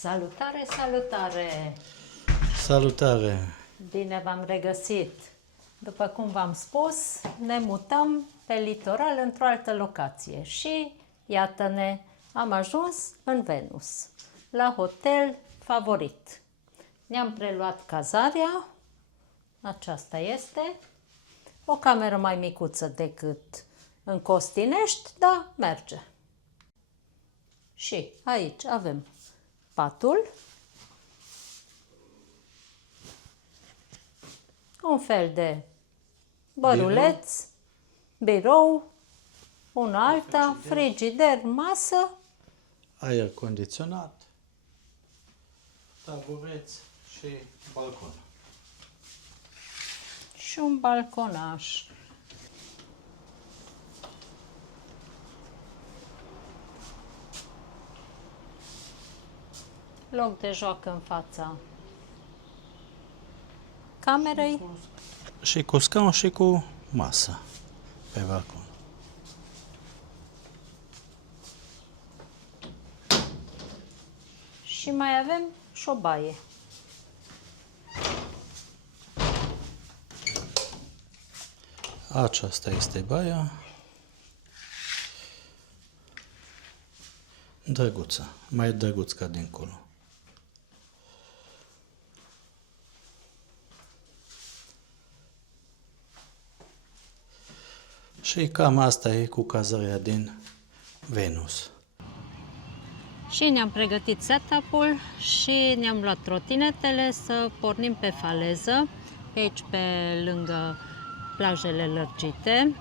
Salutare, salutare! Salutare! Bine v-am regăsit! După cum v-am spus, ne mutăm pe litoral într-o altă locație și, iată-ne, am ajuns în Venus, la hotel favorit. Ne-am preluat cazarea, aceasta este, o cameră mai micuță decât în Costinești, dar merge. Și aici avem patul, un fel de băruleț, birou, una alta, frigider, masă, Aer condiționat, tabureți și balcon. și un balconaș. Loc de joacă în fața camerei. Și cu scaun și cu masă pe balcon. Și mai avem și o baie. Aceasta este baia. Drăguță, mai drăguț ca dincolo. Și cam asta e cu cazarea din Venus. Și ne-am pregătit setup-ul și ne-am luat trotinetele să pornim pe faleză, aici pe lângă plajele lărgite.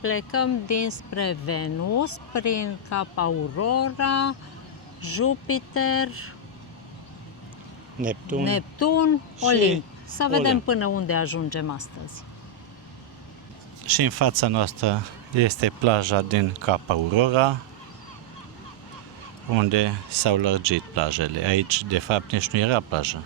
Plecăm dinspre Venus, prin Cap Aurora, Jupiter, Neptun, Olimp. Să vedem Olimp. până unde ajungem astăzi. Și în fața noastră este plaja din Cap Aurora, unde s-au lărgit plajele. Aici, de fapt, nici nu era plajă.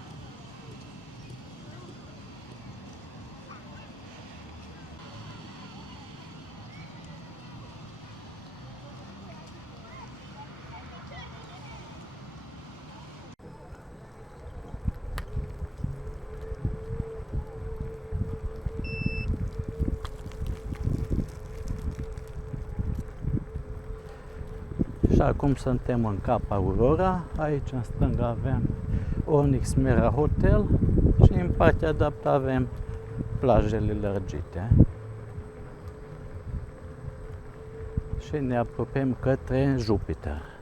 Și acum suntem în Cap Aurora. Aici în stânga avem Onyx Mera Hotel și în partea dreaptă avem plajele lărgite. Și ne apropiem către Jupiter.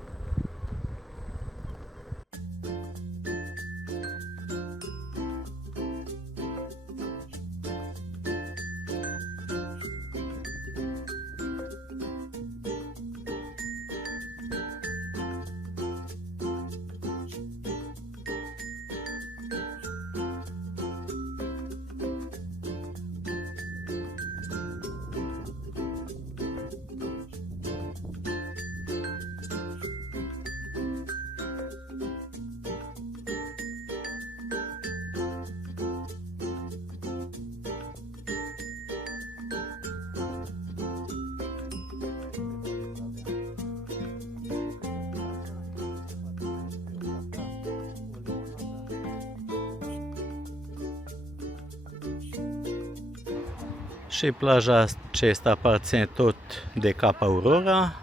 Și plaja aceasta aparține tot de Cap Aurora.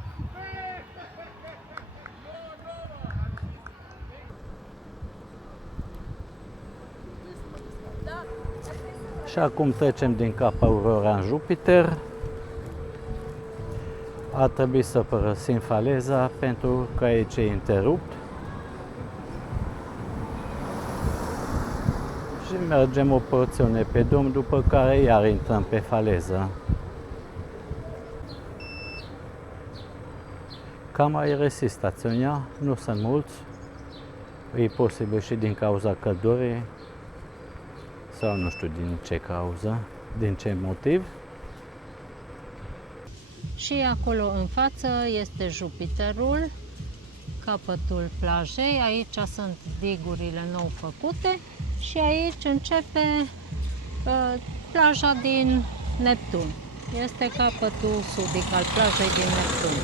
Și acum trecem din Cap Aurora în Jupiter. A trebuit să părăsim faleza pentru că aici e întrerupt. Și mergem o porțiune pe drum, după care iar intrăm pe faleză. Cam aeresiți staționia, nu sunt mulți. E posibil și din cauza căldurii sau nu știu din ce cauză, din ce motiv. Și acolo în față este Jupiterul, capătul plajei. Aici sunt digurile nou făcute și aici începe plaja din Neptun. Este capătul sudic al plajei din Neptun.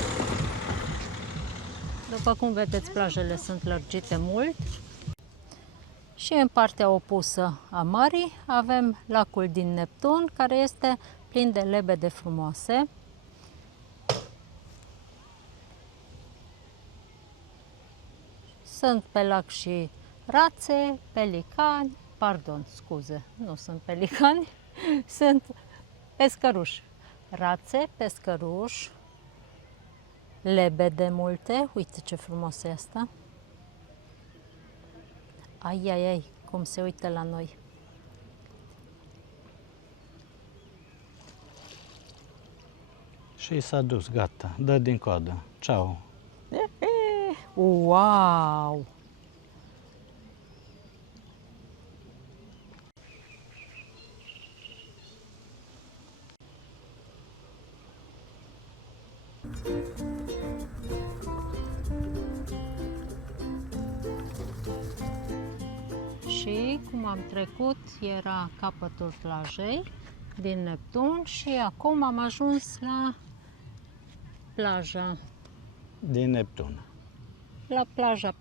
După cum vedeți, plajele sunt lărgite mult Și în partea opusă a mării avem lacul din Neptun, care este plin de lebede frumoase. Sunt pe lac și rațe, pelicani, pardon, scuze, nu sunt pelicani, sunt pescăruși. Rațe, pescăruși, lebede multe, uite ce frumos e asta. Ai, ai, ai, cum se uită la noi. Și s-a dus, gata, dă din coadă. Ceau! Wow! Și cum am trecut, era capătul plajei din Neptun și acum am ajuns la plaja, Din Neptun. la plaja.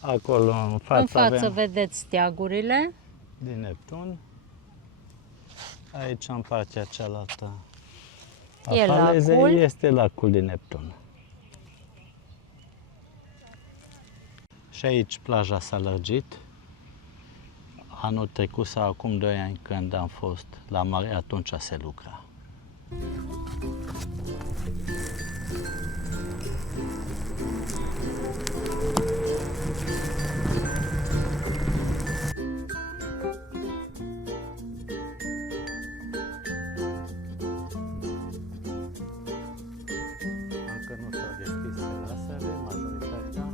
Acolo în față, În față avem vedeți steagurile. din Neptun. Aici, în partea cealaltă a E falezei, lacul. este lacul din Neptun. Și aici plaja s-a lărgit. Anul trecut sau acum 2 ani, când am fost la mare, atunci se lucra. Încă nu s-au deschis terasele, majoritatea.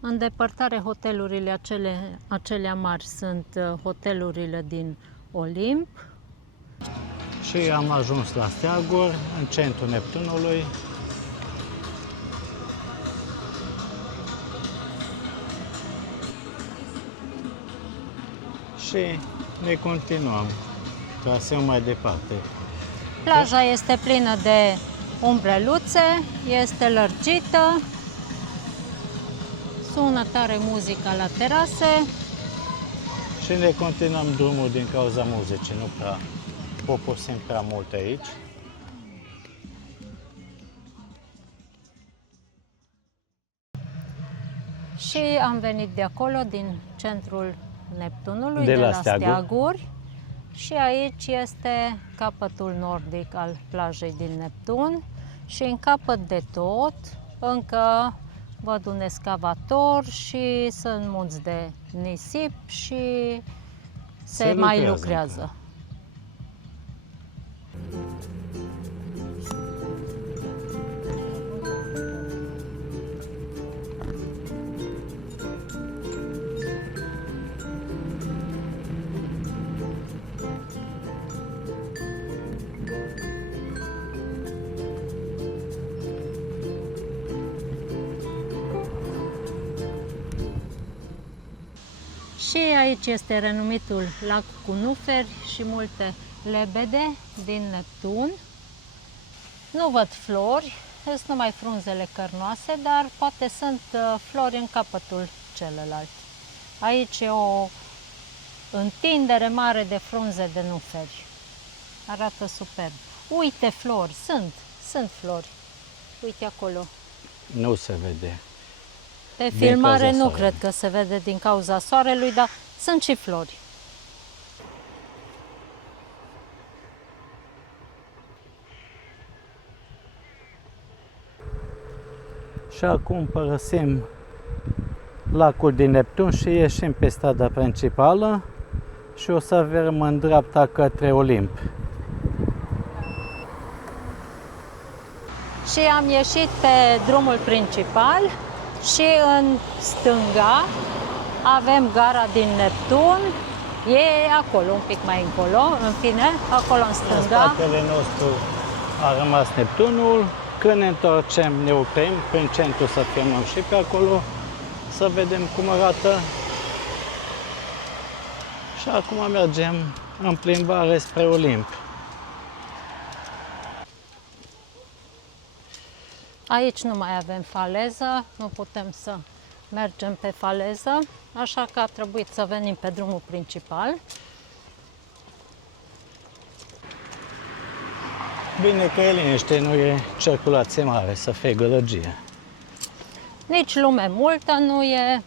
În depărtare, hotelurile acelea mari sunt hotelurile din Olimp. Și am ajuns la steaguri, în centrul Neptunului. Și ne continuăm traseul mai departe. Plaja este plină de umbreluțe, este lărgită, sună tare muzica la terase. Și ne continuăm drumul din cauza muzicii, nu prea poposim prea mult aici. Și am venit de acolo, din centrul Neptunului, De de la la steaguri. steaguri. Și aici este capătul nordic al plajei din Neptun. Și în capăt de tot, încă văd un excavator și sunt munți de nisip și se mai lucrează. Și aici este renumitul lac cu nuferi și multe lebede din Neptun. Nu văd flori, sunt numai frunzele cărnoase, dar poate sunt flori în capătul celălalt. Aici e o întindere mare de frunze de nuferi. Arată superb. Uite flori, sunt flori. Uite acolo. Nu se vede. Pe Din filmare cauza nu soarelui. cred că se vede din cauza soarelui, dar sunt și flori. Și acum părăsim lacul din Neptun și ieșim pe strada principală și o să avem în dreapta către Olimp. Și am ieșit pe drumul principal și în stânga avem gara din Neptun E acolo, un pic mai încolo, în fine, acolo în În stânga. spatele nostru a rămas Neptunul. Când ne întoarcem, ne oprim prin centru să filmăm și pe acolo, să vedem cum arată. Și acum mergem în plimbare spre Olimp. Aici nu mai avem faleză, nu putem să mergem pe faleză, așa că a trebuit să venim pe drumul principal. Bine că e liniște, nu e circulație mare, să fie gălăgie. Nici lume multă nu e.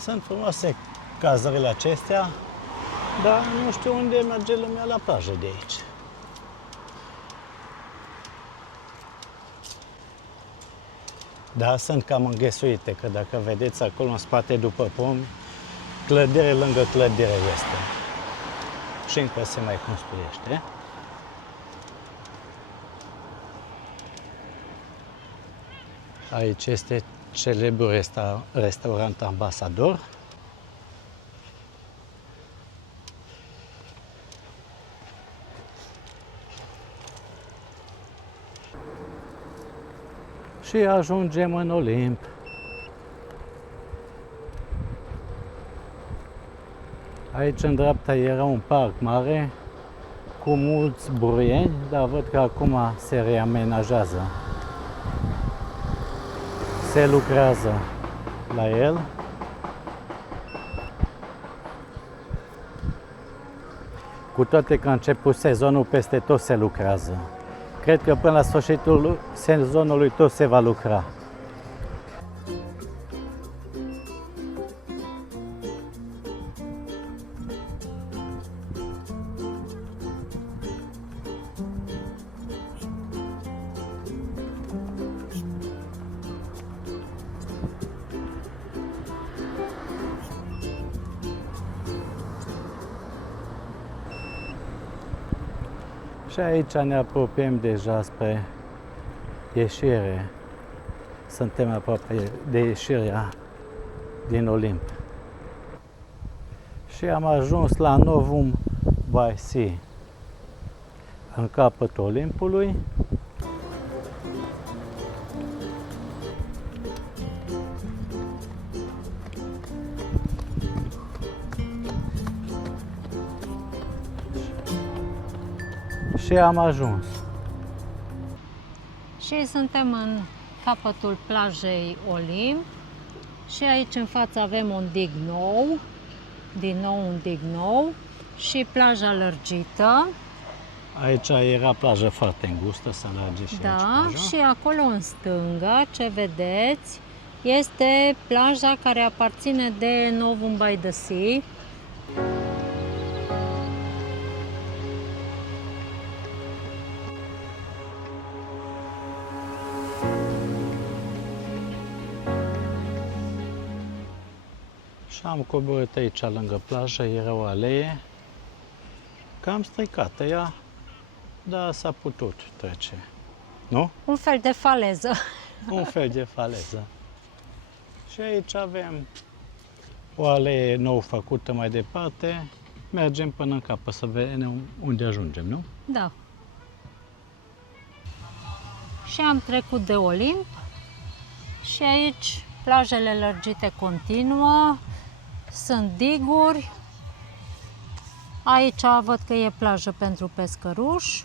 Sunt frumoase cazările acestea, dar nu știu unde merge lumea la plajă de aici. Da, sunt cam înghesuite, că dacă vedeți acolo în spate după pomi, clădire lângă clădire este. Și încă se mai construiește. Aici este celebrul restaurant Ambasador. Și ajungem în Olimp. Aici în dreapta era un parc mare cu mulți buruieni, dar văd că acum se reamenajează. Se lucrează la el. Cu toate că a început sezonul, peste tot se lucrează. Cred că până la sfârșitul sezonului tot se va lucra. Și aici ne apropiem deja spre ieșire. Suntem aproape de ieșirea din Olimp. Și am ajuns la Novum Vaisi, în capătul Olimpului. Și am ajuns. Și suntem în capătul plajei Olimp și aici în față avem un dig nou, din nou un dig nou și plaja lărgită. Aici era plajă foarte îngustă, să merge și Da, aici plaja. și acolo în stânga, ce vedeți, este plaja care aparține de Novum by the Sea. Și am coborât aici lângă plajă, era o alee cam stricată ea, dar s-a putut trece, nu? Un fel de faleză. Un fel de faleză. Și aici avem o alee nou făcută mai departe, mergem până în capăt să vedem unde ajungem, nu? Da. Și am trecut de Olimp și aici plajele lărgite continuă, sunt diguri. Aici văd că e plajă pentru pescăruși,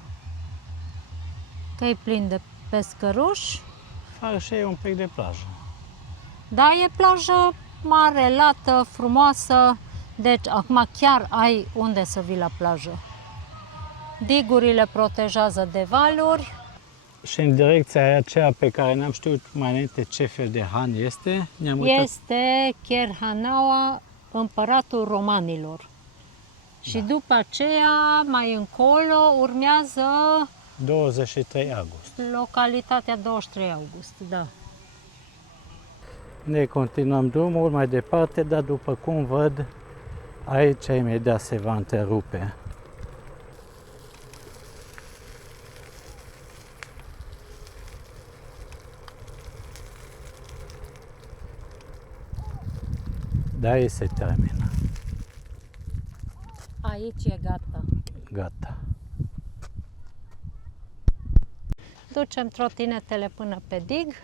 că e plin de pescăruși. Fac și ei un pic de plajă. Da, e plajă mare, lată, frumoasă, deci acum chiar ai unde să vii la plajă. Digurile protejează de valuri. Și în direcția aceea pe care n-am știut mai înainte ce fel de han este, ne-am uitat. Este Cherhanaua, împăratul romanilor. Și după aceea, mai încolo, urmează 23 august. localitatea 23 august, da. Ne continuăm drumul mai departe, dar după cum văd, aici imediat se va întrerupe. Dar ei se termină. Aici e gata. Gata. Ducem trotinetele până pe dig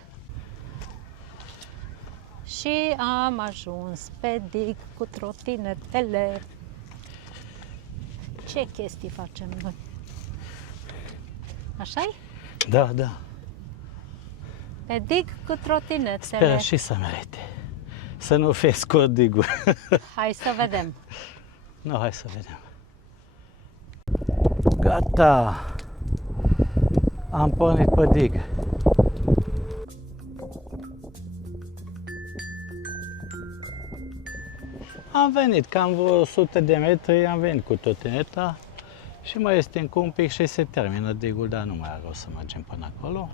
și am ajuns pe dig cu trotinetele. Ce chestii facem noi? Așa-i? Da, da. Pe dig cu trotinetele. Sper și să merite. Să nu fie scurt digul. Hai să vedem. Nu, hai să vedem. Gata! Am pornit pe dig. Am venit, cam vreo 100 de metri, am venit cu trotineta și mai este încă un pic și se termină digul, dar nu mai are rost să mergem până acolo.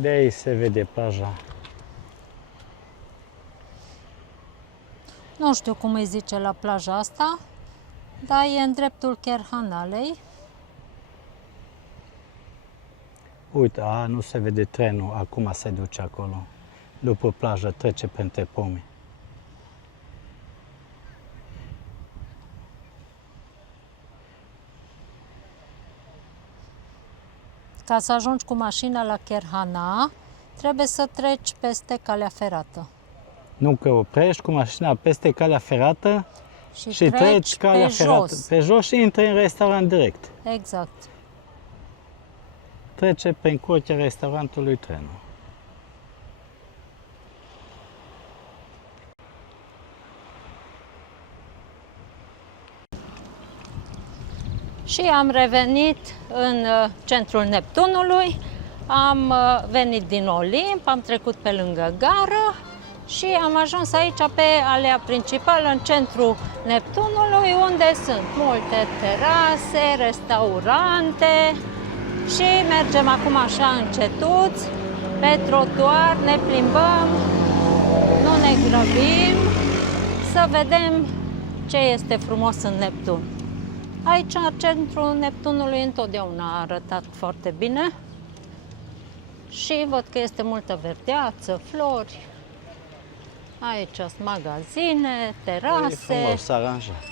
De aici se vede plaja. Nu știu cum îi zice la plaja asta, dar e în dreptul Kerhanalei. Uite, nu se vede trenul, acum se duce acolo. După plajă trece printre pomi. Ca să ajungi cu mașina la Kerhana, trebuie să treci peste calea ferată. Nu că oprești cu mașina peste calea ferată și treci calea pe ferată jos. pe jos și intri în restaurant direct. Exact. Trece prin curtea restaurantului trenul. Și am revenit în centrul Neptunului, am venit din Olimp, am trecut pe lângă gară și am ajuns aici pe alea principală, în centrul Neptunului, unde sunt multe terase, restaurante și mergem acum așa încetuți, pe trotuar, ne plimbăm, nu ne grăbim, să vedem ce este frumos în Neptun. Aici, centrul Neptunului întotdeauna a arătat foarte bine și văd că este multă verdeață, flori. Aici sunt magazine, terase. E frumos aranjat.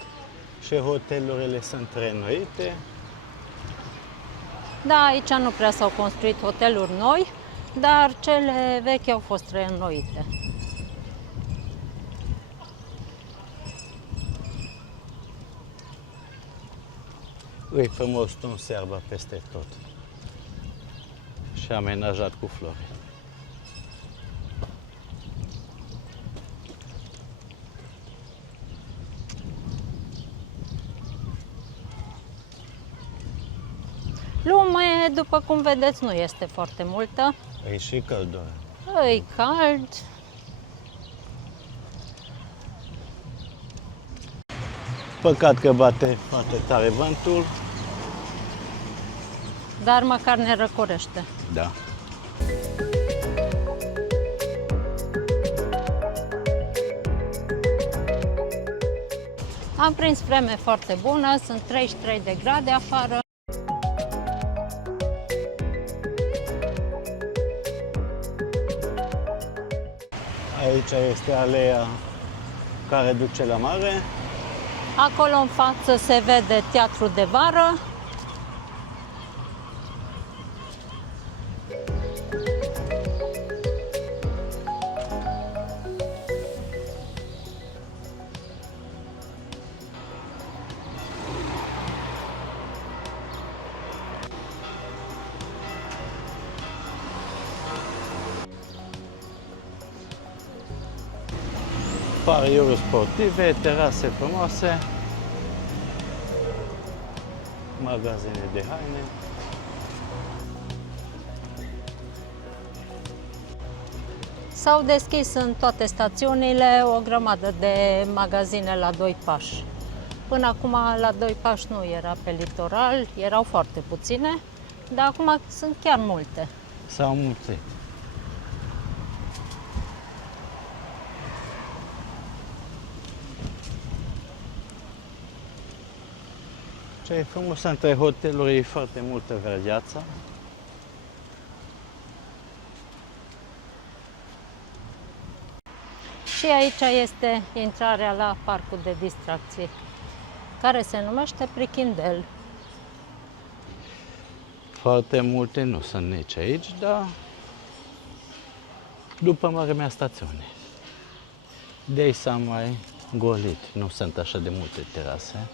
Și hotelurile sunt renoite. Da, aici nu prea s-au construit hoteluri noi, dar cele vechi au fost reînnoite. E frumos un searbă peste tot. Și amenajat cu flori. Lume, după cum vedeți, nu este foarte multă. E și căldură. E cald. Păcat că bate foarte tare vântul. Dar măcar ne răcorește. Da. Am prins vreme foarte bună, sunt 33 de grade afară. Aici este aleea care duce la mare. Acolo în față se vede teatrul de vară. Pariuri sportive, terase frumoase, magazine de haine. S-au deschis în toate stațiunile o grămadă de magazine la doi pași. Până acum la doi pași nu era pe litoral, erau foarte puține, dar acum sunt chiar multe. S-au mulțit. Ce e frumos între hoteluri e foarte multă verdeață. Și aici este intrarea la parcul de distracție, care se numește Prichindel. Foarte multe nu sunt nici aici, dar după Marea Stațiune. De aici s-a mai golit, nu sunt așa de multe terase.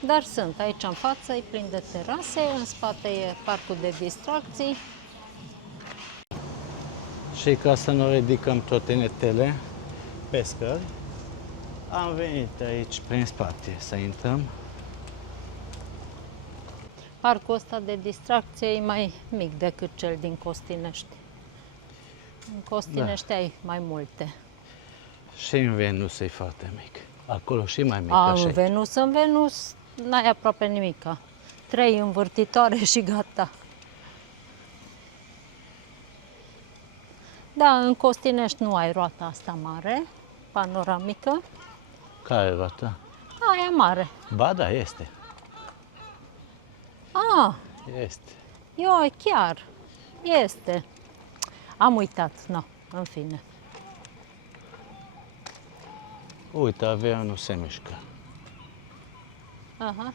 Dar sunt, aici în față e plin de terase, în spate e parcul de distracții. Și ca să nu ridicăm trotinetele pe scări, am venit aici prin spate să intrăm. Parcul ăsta de distracție e mai mic decât cel din Costinești. În Costinești ai mai multe. Și în Venus e foarte mic. Acolo și mai mic ca și aici. În Venus n-ai aproape nimica. 3 învârtitoare și gata. Da, în Costinești nu ai roata asta mare, panoramică. Care roată? Aia mare. Ba da, este. Este. Eu chiar. Este. Am uitat, în fine. Uite, avionul se mișcă. Aha.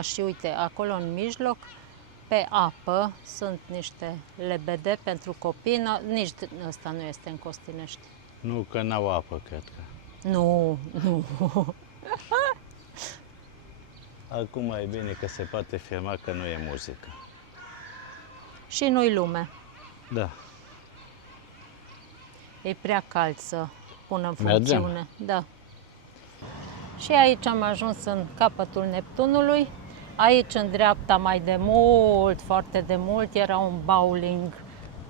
Și uite, acolo în mijloc, pe apă, sunt niște lebede pentru copii. Nici ăsta nu este în Costinești. Nu, că n-au apă, cred că. Nu. Acum e bine că se poate filma că nu e muzică. Și nu-i lume. Da. E prea cald să pună în Mergem? funcțiune. Da. Și aici am ajuns în capătul Neptunului. Aici, în dreapta, mai de mult, foarte de mult, era un bowling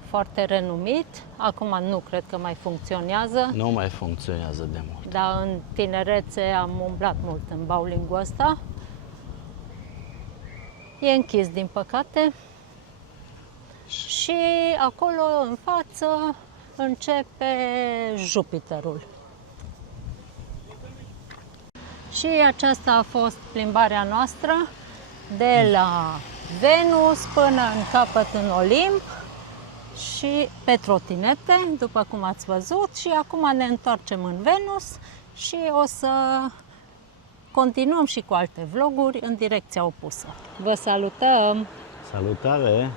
foarte renumit. Acum nu cred că mai funcționează. Nu mai funcționează de mult. Dar în tinerețe am umblat mult în bowling-ul ăsta. E închis, din păcate. Și acolo, în față, începe Jupiterul. Și aceasta a fost plimbarea noastră de la Venus până în capăt în Olimp și pe trotinete, după cum ați văzut, și acum ne întoarcem în Venus și o să continuăm și cu alte vloguri în direcția opusă. Vă salutăm! Salutare!